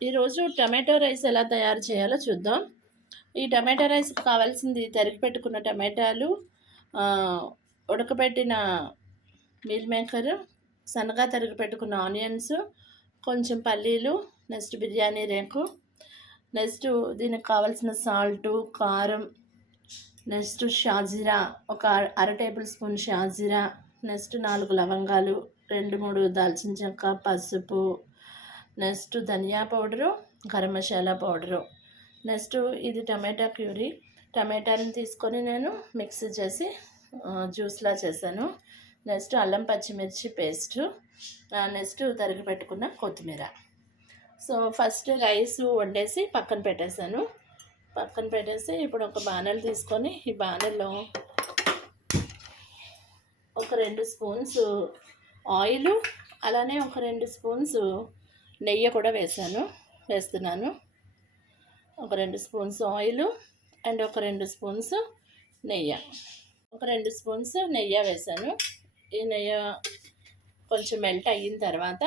ఈరోజు tomato rice ఎలా తయారు చేయాలో చూద్దాం. ఈ టమాటో రైస్ కావాల్సింది తరిగి పెట్టుకున్న టమాటాలు ఉడకబెట్టిన మీల్ మేకర్ సన్నగా తరిగి పెట్టుకున్న ఆనియన్స్ కొంచెం పల్లీలు నెక్స్ట్ బిర్యానీ రేకు నెక్స్ట్ దీనికి కావాల్సిన సాల్టు కారం నెక్స్ట్ షాజీరా ఒక అర టేబుల్ స్పూన్ షాజీరా నెక్స్ట్ నాలుగు లవంగాలు రెండు మూడు దాల్చిన చెక్క పసుపు నెక్స్ట్ ధనియా powder garam masala powder. Next ఇది టమాటా క్యూరీ టమాటాని తీసుకొని నేను మిక్స్ చేసి జ్యూస్లా చేశాను. నెక్స్ట్ అల్లం పచ్చిమిర్చి పేస్ట్ నెక్స్ట్ తరిగి పెట్టుకున్న కొత్తిమీర. సో ఫస్ట్ రైస్ వండేసి పక్కన పెట్టేశాను. పక్కన పెట్టేసి ఇప్పుడు ఒక బాణలు తీసుకొని ఈ బాణల్లో ఒక రెండు స్పూన్స్ ఆయిల్ అలానే ఒక రెండు స్పూన్స్ నెయ్యి కూడా వేసాను వేస్తున్నాను. ఒక రెండు స్పూన్స్ ఆయిల్ అండ్ ఒక రెండు స్పూన్స్ నెయ్యి. ఒక రెండు స్పూన్స్ నెయ్యి వేసాను. ఈ నెయ్యి కొంచెం మెల్ట్ అయిన తర్వాత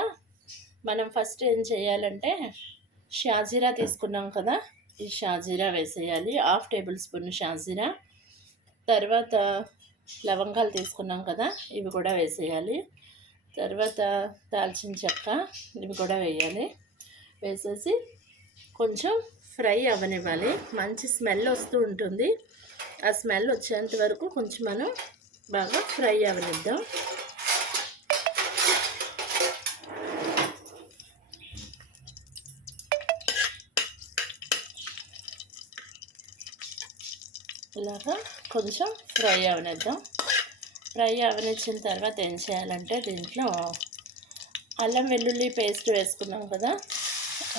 మనం ఫస్ట్ ఏం చేయాలంటే షాజీరా తీసుకున్నాం కదా ఈ షాజీరా వేసేయాలి. హాఫ్ టేబుల్ స్పూన్ షాజీరా. తర్వాత లవంగాలు తీసుకున్నాం కదా ఇవి కూడా వేసేయాలి. తర్వాత దాల్చిన చెక్క ఇవి కూడా వేయాలి. వేసేసి కొంచెం ఫ్రై అవ్వనివ్వాలి. మంచి స్మెల్ వస్తూ ఉంటుంది. ఆ స్మెల్ వచ్చేంత వరకు కొంచెం మనం బాగా ఫ్రై అవ్వనిద్దాం. ఇలాగా కొంచెం ఫ్రై అవనిద్దాం ఫ్రై అవనిచ్చిన తర్వాత ఏం చేయాలంటే దీంట్లో అల్లం వెల్లుల్లి పేస్ట్ వేసుకున్నాం కదా.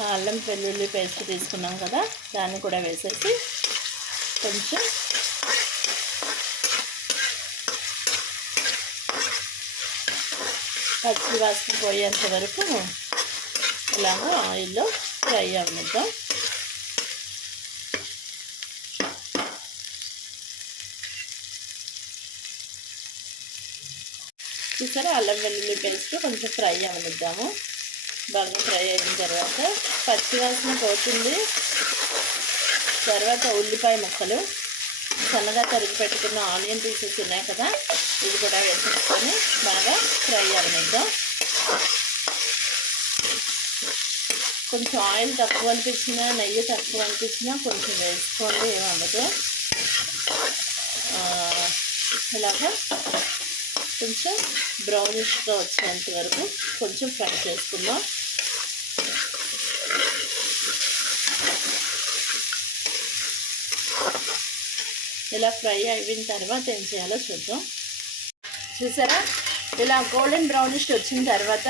అల్లం వెల్లుల్లి పేస్ట్ తీసుకున్నాం కదా. దాన్ని కూడా వేసేసి కొంచెం పచ్చి వాసన పోయేంత వరకు ఇలాగా ఆయిల్లో ఫ్రై అవనిద్దాం. చూసారా? అల్లం వెల్లుల్లి పేస్ట్ కొంచెం ఫ్రై అవనిద్దాము. బాగా ఫ్రై అయిన తర్వాత పచ్చి వాసన పోతుంది. తర్వాత ఉల్లిపాయ ముక్కలు. సన్నగా తరిగి పెట్టుకున్న ఆనియన్ పీసెస్ ఉన్నాయి కదా ఇది కూడా వేసేసుకొని బాగా ఫ్రై అవనిద్దాం. కొంచెం ఆయిల్ తక్కువ అనిపించినా నెయ్యి తక్కువ అనిపించినా కొంచెం వేసుకోండి ఏమన్నదు ఇలాగా కొంచెం బ్రౌనిష్గా వచ్చేంత వరకు కొంచెం ఫ్రై చేసుకుందాం. ఇలా ఫ్రై అయిన తర్వాత ఏం చేయాలో చూద్దాం. చూసారా? ఇలా గోల్డెన్ బ్రౌనిష్ వచ్చిన తర్వాత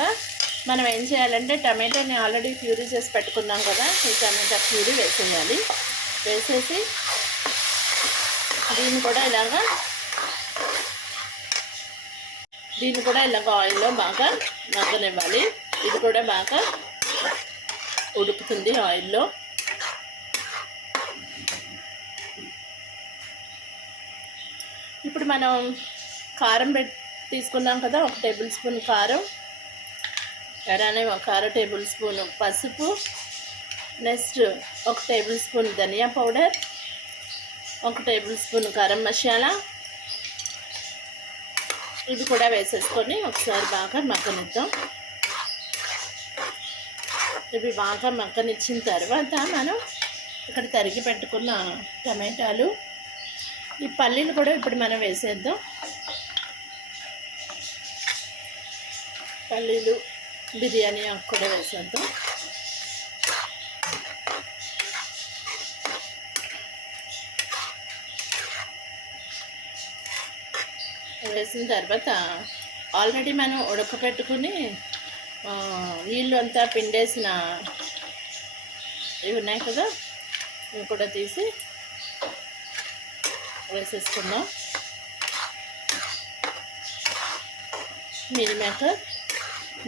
మనం ఏం చేయాలంటే టమాటోని ఆల్రెడీ ప్యూరీ చేసి పెట్టుకున్నాం కదా ఈ టమాటా ప్యూరీ వేసేయాలి. వేసేసి దీన్ని కూడా ఇలాగా దీన్ని కూడా ఇలాగ ఆయిల్లో బాగా మగ్గనివ్వాలి. ఇది కూడా బాగా ఉడుకుతుంది ఆయిల్లో. ఇప్పుడు మనం కారం పెట్టి తీసుకున్నాం కదా ఒక టేబుల్ స్పూన్ కారం. అలానే ఒక అర టేబుల్ స్పూన్ పసుపు. నెక్స్ట్ ఒక టేబుల్ స్పూన్ ధనియా పౌడర్. ఒక టేబుల్ స్పూన్ గరం మసాలా. ఇది కూడా వేసేసుకొని ఒకసారి బాగా మగ్గనిద్దాం. ఇవి బాగా మగ్గనిచ్చిన తర్వాత మనం ఇక్కడ తరిగి పెట్టుకున్న టమాటాలు ఈ పల్లీలు కూడా ఇప్పుడు మనం వేసేద్దాం. పల్లీలు బిర్యానీ ఆకు కూడా వేసేద్దాం. వేసిన తర్వాత ఆల్రెడీ మనం ఉడకపెట్టుకుని నీళ్ళు అంతా పిండేసిన ఇవి ఉన్నాయి కదా ఇవి కూడా తీసి వేసేసుకుందాం. నీల్ మేకర్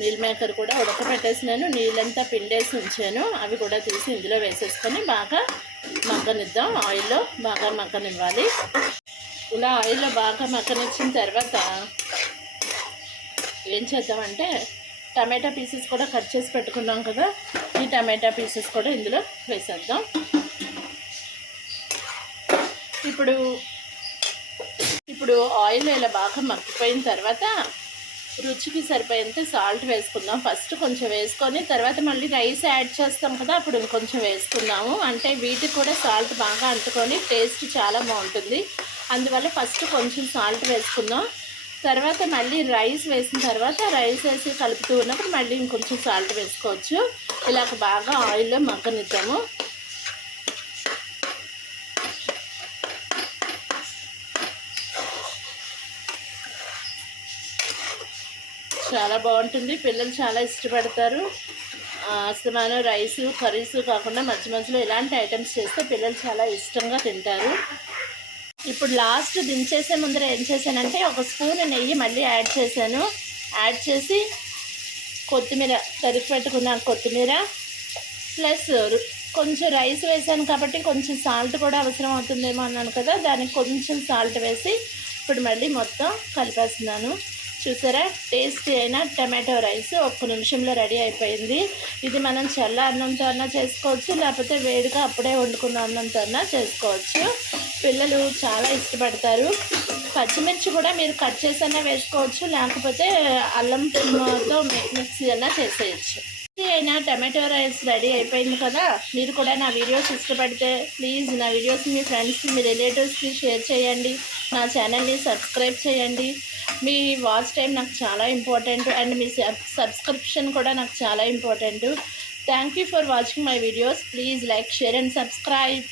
నీల్ మేకర్ కూడా ఉడకబెట్టేసినాను నీళ్ళంతా పిండేసి ఉంచాను అవి కూడా తీసి ఇందులో వేసేసుకొని బాగా మగ్గనిద్దాం ఆయిల్లో బాగా మగ్గనివ్వాలి. ఇలా ఆయిల్లో బాగా మగ్గనిచ్చిన తర్వాత ఏం చేద్దామంటే టమాటా పీసెస్ కూడా కట్ చేసి పెట్టుకున్నాం కదా ఈ టమాటా పీసెస్ కూడా ఇందులో వేసేద్దాం. ఇప్పుడు ఇప్పుడు ఆయిల్ ఇలా బాగా మగ్గిపోయిన తర్వాత రుచికి సరిపోయేంత సాల్ట్ వేసుకుందాం. ఫస్ట్ కొంచెం వేసుకొని తర్వాత మళ్ళీ రైస్ యాడ్ చేస్తాం కదా అప్పుడు ఇంకొంచెం వేసుకుందాము. అంటే వీటికి కూడా సాల్ట్ బాగా అంటుకొని టేస్ట్ చాలా బాగుంటుంది. అందువల్ల ఫస్ట్ కొంచెం సాల్ట్ వేసుకుందాం. తర్వాత మళ్ళీ రైస్ వేసిన తర్వాత రైస్ వేసి కలుపుతూ ఉన్నప్పుడు మళ్ళీ ఇంకొంచెం సాల్ట్ వేసుకోవచ్చు. ఇలాగ బాగా ఆయిల్లో మగ్గనిద్దాము. చాలా బాగుంటుంది. పిల్లలు చాలా ఇష్టపడతారు. అస్తమానం రైస్ కర్రీస్ కాకుండా మధ్య మధ్యలో ఇలాంటి ఐటమ్స్ చేస్తే పిల్లలు చాలా ఇష్టంగా తింటారు. ఇప్పుడు లాస్ట్ దించేసే ముందర ఏం చేశానంటే ఒక స్పూన్ నెయ్యి మళ్ళీ యాడ్ చేశాను. యాడ్ చేసి కొత్తిమీర తరిగి పెట్టుకున్న కొత్తిమీర ప్లస్ కొంచెం రైస్ వేసాను కాబట్టి కొంచెం సాల్ట్ కూడా అవసరం అవుతుందేమో అన్నాను కదా దానికి కొంచెం సాల్ట్ వేసి ఇప్పుడు మళ్ళీ మొత్తం కలిపేస్తున్నాను. చూసారా? టేస్టీ అయిన టమాటో రైస్ ఒక్క నిమిషంలో రెడీ అయిపోయింది. ఇది మనం చల్ల అన్నంతో అన్నా చేసుకోవచ్చు లేకపోతే వేడిగా అప్పుడే వండుకున్న అన్నంతో అన్నా చేసుకోవచ్చు. పిల్లలు చాలా ఇష్టపడతారు. పచ్చిమిర్చి కూడా మీరు కట్ చేసైనా వేసుకోవచ్చు లేకపోతే అల్లం తో మిక్సీ అయినా చేసేయచ్చు. అయినా టమాటో రైస్ రెడీ అయిపోయింది కదా మీరు కూడా నా వీడియోస్ ఇష్టపడితే ప్లీజ్ నా వీడియోస్ మీ ఫ్రెండ్స్కి మీ రిలేటివ్స్కి షేర్ చేయండి. నా ఛానల్ని సబ్స్క్రైబ్ చేయండి. మీ వాచ్ టైం నాకు చాలా ఇంపార్టెంట్ అండ్ మీ సబ్స్క్రిప్షన్ కూడా నాకు చాలా important. Thank you for watching my videos. Please like share and subscribe.